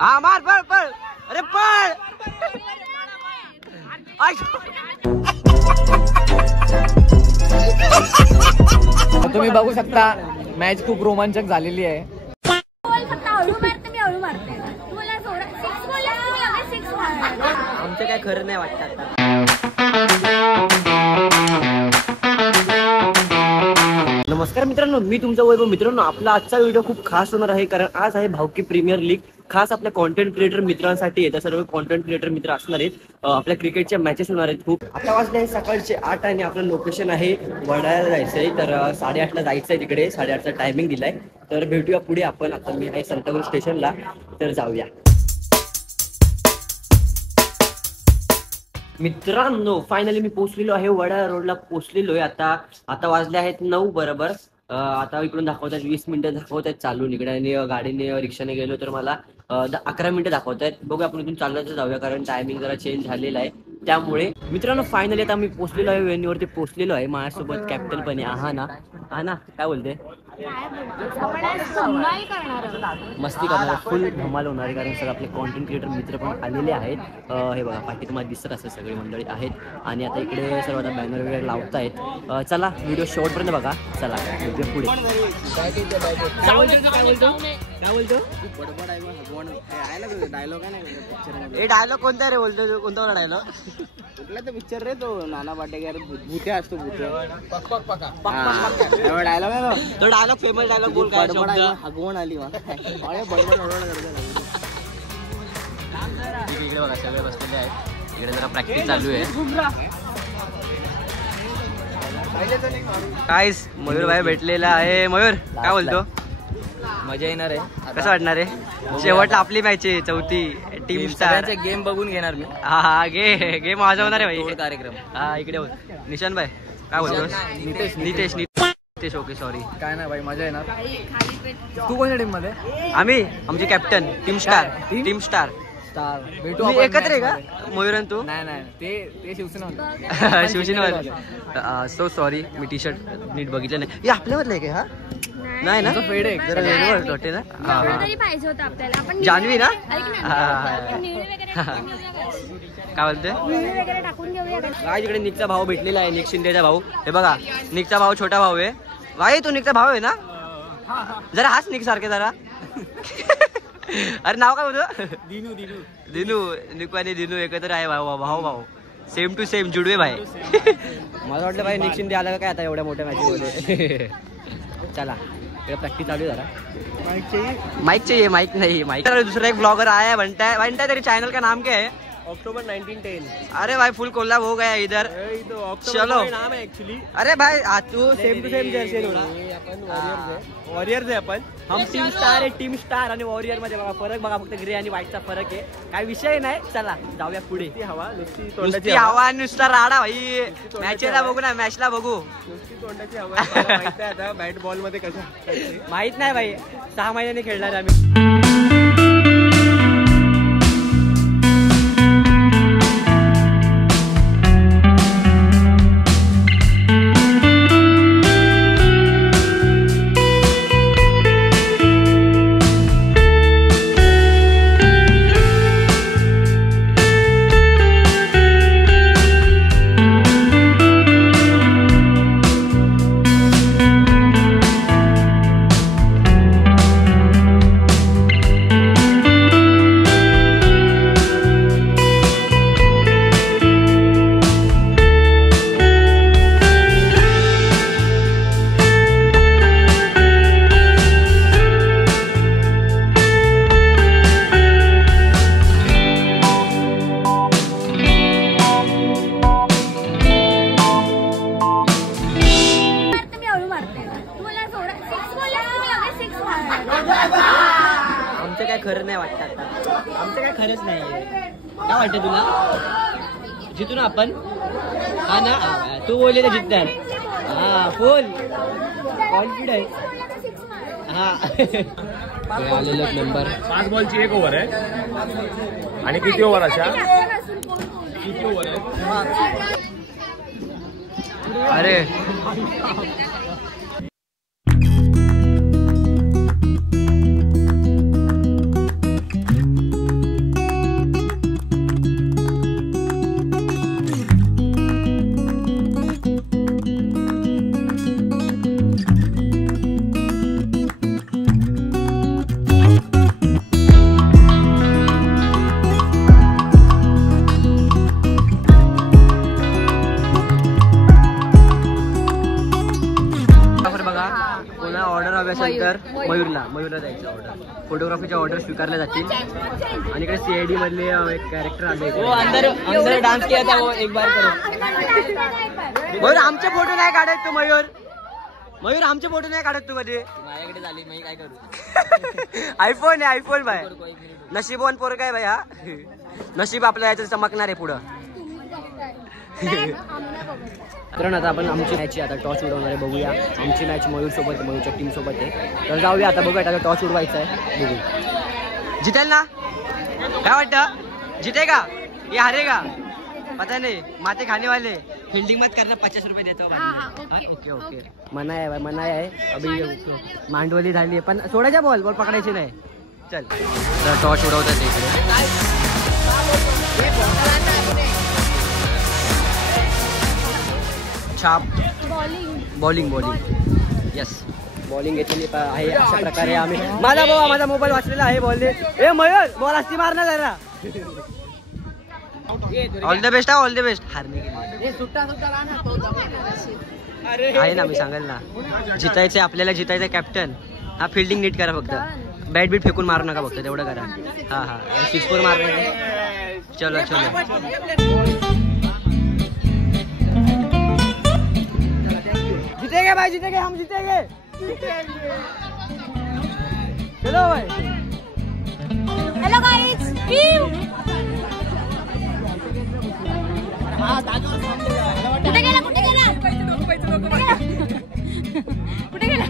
हा मार पळ पळ अरे पळ तुम्ही बघू शकता मॅच खूप रोमांचक झालेली आहे. आमचं काय खरं नाही वाटत. नमस्कार मित्रांनो, मी तुमचा वैभव. मित्रांनो, आपला आजचा व्हिडिओ खूप खास होणार आहे, कारण आज आहे भावकी प्रीमियर लीग. खास आपल्या कॉन्टेंट क्रिएटर मित्रांसाठी आहे. सर्व कॉन्टेंट क्रिएटर मित्र असणार आहेत. आपल्या क्रिकेटच्या मॅचेस होणार आहेत खूप. आता वाजले आहे सकाळचे 8 आणि आपलं लोकेशन आहे वडाळ्याला जायचंय. तर 8:30ला जायचं आहे तिकडे. 8:30चा टायमिंग दिलाय. तर भेटूया पुढे आपण. आता मी आहे संतापूर स्टेशनला, तर जाऊया. मित्रांनो, फायनली मी पोहोचलेलो आहे. वडाळा रोडला पोहोचलेलो आहे. आता वाजले आहेत 9 बरोबर. आता इकडून दाखवतात 20 मिनिटं दाखवत आहेत चालून. इकडे आणि गाडीने रिक्षाने गेलो तर मला 11 मिनिटं दाखवत आहेत. बघू आपण इथून चालत जाऊया, कारण टायमिंग जरा चेंज झालेला आहे. त्यामुळे मित्रांनो, फायनली आता मी पोहोचलेलो आहे, वेन्यूवरती पोहोचलेलो आहे. माझ्यासोबत कॅप्टन पण आहे. हा ना काय बोलते? मस्ती करणार, फुल धमाल होणार आहे, कारण सगळे आपले कॉन्टेंट क्रिएटर मित्र पण आलेले आहेत. हे बघा पाठी तुम्हाला दिसत असं सगळे मंडळी आहेत. आणि आता इकडे सर्व आता बॅनर वगैरे लावतायत. चला व्हिडिओ शेवटपर्यंत बघा. चला पुढे. डायलॉग कोणता रे बोलतो? कोणता डायलॉग? कुठला तर पिक्चर रे तो, नाना पाटेकर भूत्या असतो. डायलॉग आहे तो डायलॉग, फेमस डायलॉग बोल. काय हगवण आली इकडे बघा सगळे बसलेले आहेत. इकडे जरा प्रॅक्टिस चालू आहे. काय मयूर भाई भेटलेला आहे. मयूर काय बोलतो? मजा येणार आहे. कसं वाटणार आहे? शेवटला आपली मॅच आहे, चौथी टीम स्टार. गेम बघून घेणार मी. हा गेम वाजवणार आहे भाई. कार्यक्रम. हा इकडे बोल. निशान भाई काय बोलतो? Nitesh okay sorry. काय नाही भाई, मजा येणार. तू कोणत्या टीम मध्ये? आमचे कॅप्टन टीम स्टार. भेटू एकत्र आहे का मयूर आणि तू? नाही ते शिवसेना. सो सॉरी, मी टी शर्ट नीट बघितलं नाही. हे आपल्यावरलं आहे का? हा नाही ना, फेड आहे जरा वेळेवर वाटते ना. जान्हवी ना? काय बोलते? काय तिकडे निकचा भाऊ भेटलेला आहे, निक शिंदेचा भाऊ. हे बघा, निकचा भाऊ छोटा भाऊ आहे. भाई तू निकचा भाऊ आहे ना? जरा हाच निक सारखे जरा. अरे नाव काय होतं? दिनू. निकू आणि दिनू एकत्र आहे भाऊ. सेम टू सेम जुडवे भाई. मला वाटलं भाई निक शिंदे आला का काय आता एवढ्या मोठ्या मॅचमध्ये. चला प्रॅक्टिस चालू है जरा. माइक चाहिए माइक नहीं माइक. दूसरा एक ब्लॉगर आया है बनता है तेरे चैनल का नाम क्या है? October 1910. अरे भाई फुल कोल्हाब हो गया इधर. चलो नाम है एक्चुअली. अरे भाई तू same to same jersey warriors आहे आपण. हम टीम स्टार आणि वॉरियर मध्ये बघा फरक बघा, फक्त ग्रे आणि व्हाईटचा फरक आहे. काय विषय नाही. चला जाऊया पुढे. नुसती हवा नुसता राडा भाई. मॅचला बघू ना, मॅचला बघू. नुसती तोंडाची हवा. बॅट बॉल मध्ये कसं माहित नाही भाई. 6 महिन्यांनी खेळणार आम्ही. आमचं काय खरं नाही वाटत आता. आमचं काय खरंच नाहीये. काय वाटतं तुला? जितू ना आपण? हा ना, तू बोलले तर जितणार. हा फुल कॉन्फिडन्स. हा आलेलो नंबर. 5 बॉलची 1 ओव्हर आहे. आणि किती ओव्हर अशा? किती ओव्हर आहे? अरे मयूरला द्यायचं ऑर्डर. फोटोग्राफीची ऑर्डर स्वीकारल्या जातील. आणि इकडे CID मधले एक कॅरेक्टर आले. अंदर डान्स किया था वो एक बार करो. मयूर आमचे फोटो नाही काढत तू. मयूर आमचे फोटो नाही काढत तू मध्ये. माझ्याकडे झाली मी काय करू. आयफोन आहे आयफोन बाय. नशीबवान पोर काय बाय. हा नशीब आपल्या याचं चमकणार आहे पुढं. कारण आता आपण आमची मॅच आता टॉस उडवणार आहे. बघूया आमची मॅच मयूर सोबत आहे, मयूरच्या टीम सोबत आहे. तर जाऊया आता बघूया. आता टॉस उडवायचा आहे. बघू जितेल ना. काय वाटतं जितेगा ये हारेगा पता नाही. माते खाने वाले फील्डिंग मत करना 50 रुपये देतो. ओके ओके मनाय आहे. अभी मांडवली झाली आहे पण सोडायचा बॉल पकडायचे नाही. चल तर टॉस उडवतात इकडे. छाप बॉलिंग यस बॉलिंग घेतलेली आहे. अशा प्रकारे आम्ही माझा मोबाईल वाचलेला आहे. बॉलने ए मयूर बॉल असती मारणार जरा. All the best all the best. हारणे आहे ना मी सांगेल ना. जितायचंय आपल्याला जितायचं कॅप्टन. हा फिल्डिंग नीट करा फक्त. बॅट बीट फेकून मारू नका फक्त तेवढं करा. हा 6 मारणार. चलो जीतेंगे भाई जीतेंगे हम जीतेंगे. चलो भाई. Hello guys. कुठे गेला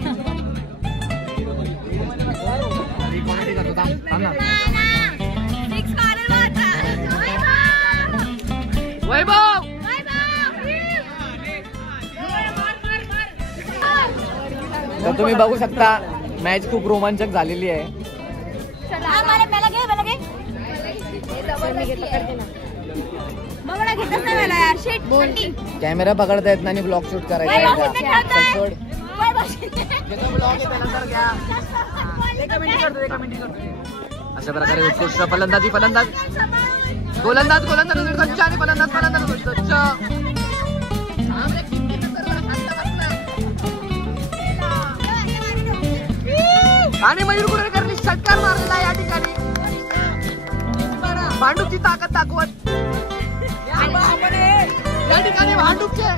वैभव. तर तुम्ही बघू शकता मॅच खूप रोमांचक झालेली आहे. कॅमेरा पकडता येत नाही. ब्लॉग शूट करायचा. अशा प्रकारे उत्कृष्ट फलंदाज गोलंदाज स्वच्छ आणि फलंदाज स्वच्छ. आणि मयूर कुरेकरनी षटकार मारलेला या ठिकाणी. भांडूपची ताकद दाखवत या ठिकाणी भांडूपचे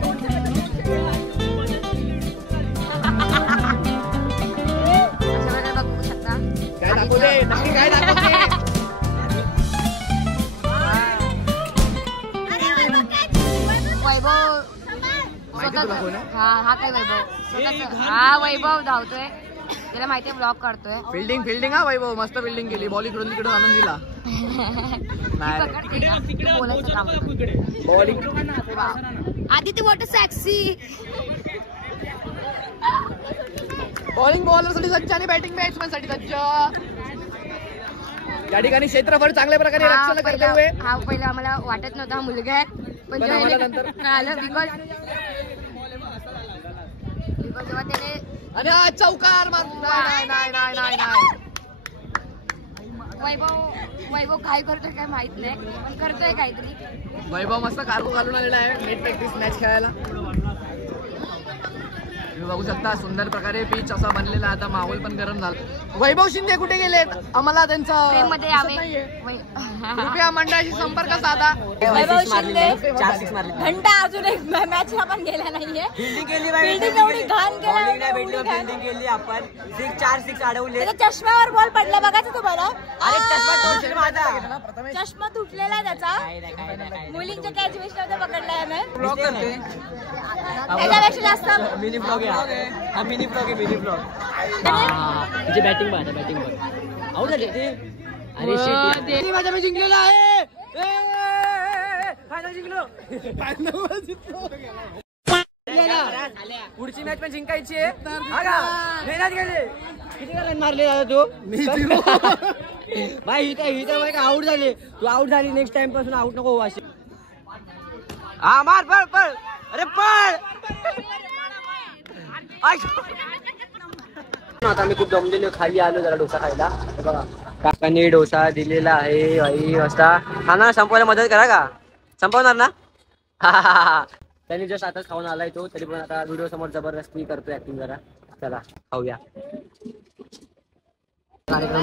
बघू शकता. काय दाखवले नक्की काय दाखवले. वैभव हा काय वैभव. हा वैभव धावतोय. त्याला माहितीये ब्लॉक करतोय. फिल्डिंग हा वैभव मस्त फिल्डिंग केली. बॉल इकडून तिकडून आणून दिला. बोलायचं काम. Aditya water sexy. Bowling bowler साठी सज्ज आणि बॅटिंग बॅट्समॅन साठी सज्ज. या ठिकाणी क्षेत्रफळ चांगल्या प्रकारे रक्षण करते हुए. हा पहिला आम्हाला वाटत नव्हता हा मुलगा आहे पण जेव्हा आलं बिकॉज जेव्हा त्याने आणि चौकार नाही. वैभव काय करतोय काय माहित नाही पण करतोय काहीतरी. वैभव मस्त कार्गो घालून आलेला आहे नेट प्रॅक्टिस मॅच खेळायला. तुम्ही बघू शकता सुंदर प्रकारे पिच असा बनलेला. आता माहोल पण गरम झाला. वैभव शिंदे कुठे गेलेत. आम्हाला त्यांचा मध्ये यावे. कृपया मंडळाशी संपर्क साधा. वैभव शिंदे 4-6 मारले. घंटा अजून एक मॅचला पण गेला नाहीये. फिल्डिंग एवढी घाण केली आपण. 4-6 अडवले. चष्म्यावर बॉल पडला बघायचं तुम्हाला. माझा चष्मा तुटलेला आहे त्याचा. मुलींच्या कॅच विश नव्हतं पकडलाय आम्ही. त्याच्यापेक्षा जास्त मिनी ब्लॉग हा मिनी ब्लॉग. बॅटिंग बघ आउट झाले ते. अरे माझ्या मी जिंकलेला आहे. फायनल जिंकलो. पुढची मॅच पण जिंकायची आहे. मेहनत गेली. किती रन मारले दादा तू. भाई ही आउट झाली. तू आउट झाली. नेक्स्ट टाइम पासून आउट नको हो अशी. हा मार पळ. अरे पळ. आता मी खूप दमलेलो. खाली आलो जरा डोसा खायला. बघा काकांनी डोसा दिलेला आहे. आई वाजता खाना संपवायला मदत करा का. संपवणार ना. त्यांनी जस्ट आताच खाऊन आलाय तो. तरी पण आता व्हिडिओ समोर जबरदस्ती करतोय ऍक्टिंग जरा. चला खाऊया. कार्यक्रम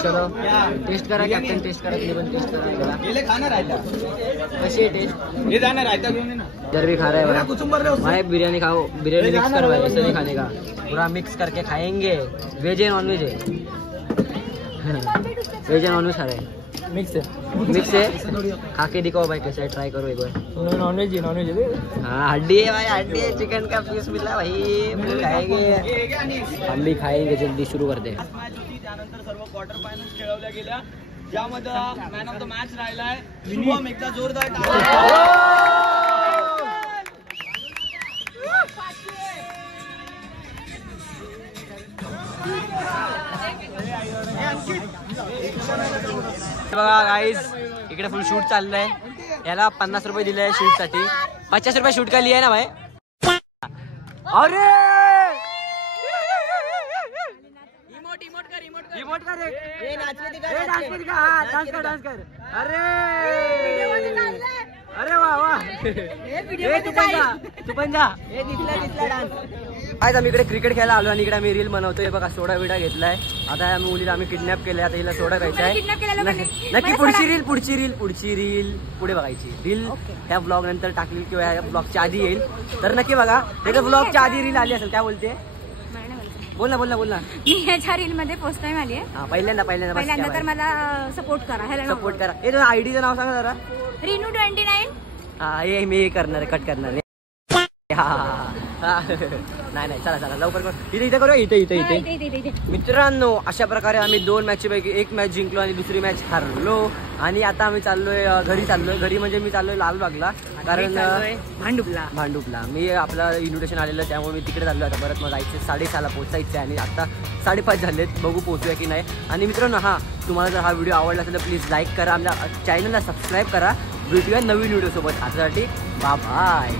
चलो टेस्ट करा कॅप्टन टेस्ट करा तुम्ही पण टेस्ट करा कशी आहे टेस्ट इधर भी खा रहा है भाई बिरयानी खाओ बिरयानी मिक्स करो भाई ऐसे नहीं खाने का पूरा मिक्स करके खाएंगे वेज है नॉन वेज है वेज है नॉन वेज खा रहे हैं मिक्स है खा के दिखाओ भाई कैसे ट्राई करो एक बार नॉन वेज हाँ हड्डी है भाई हड्डी है चिकन का पीस मिला भाई फुल खाएंगे हम भी खाएंगे जल्दी शुरू करते हैं त्यानंतर सर्व क्वार्टर फायनल्स खेळवल्या गेल्या ज्यामध्ये मॅन ऑफ द मॅच राहिलाय शुभम एकदा जोरदार बघा गाईज इकडे फुल शूट चाललंय याला 50 रुपये दिले आहे शूट साठी 50 रुपये शूट का लिया ना भाई अरे इमोट कर ये नाच कर डांस कर अरे वाह वाह तू पण जा हे दिसला डान्स आज आम्ही इकडे क्रिकेट खेळायला आलो आणि इकडे आम्ही रील बनवतोय बघा सोडा बिडा घेतलाय आता या मुलीला आम्ही किडनॅप केलंय आता हिला सोडा घ्यायचा आहे नक्की पुढची रील पुढे बघायची रील ह्या ब्लॉग नंतर टाकली किंवा ह्या ब्लॉगच्या आधी येईल तर नक्की बघा त्याच्या ब्लॉगच्या आधी रील आली असेल काय बोलते बोल ना मी ह्याच्या रील मध्ये फर्स्ट टाइम आली आहे पहिल्यांदा तर मला सपोर्ट करा हे आयडीचं नाव सांगा जरा रिनू 29 हा हे मी करणार कट करणार नाही चला लवकर कर इथे करूया इथे मित्रांनो अशा प्रकारे आम्ही 2 मॅच पैकी एक मॅच जिंकलो आणि दुसरी मॅच हारलो आणि आता आम्ही चाललोय घरी म्हणजे मी चाललोय लालबागला कारण भांडुपला मी आपला इन्व्हिटेशन आलेलं त्यामुळे मी तिकडे चाललोय आता परत मला जायचं 6:30ला पोहोचायचं आहे आणि आता 5:30 झालेत बघू पोहोचूया की नाही आणि मित्रांनो तुम्हाला जर हा व्हिडिओ आवडला असेल तर प्लीज लाईक करा आमच्या चॅनलला सबस्क्राईब करा भेटूया नवीन व्हिडिओ सोबत आजसाठी बाय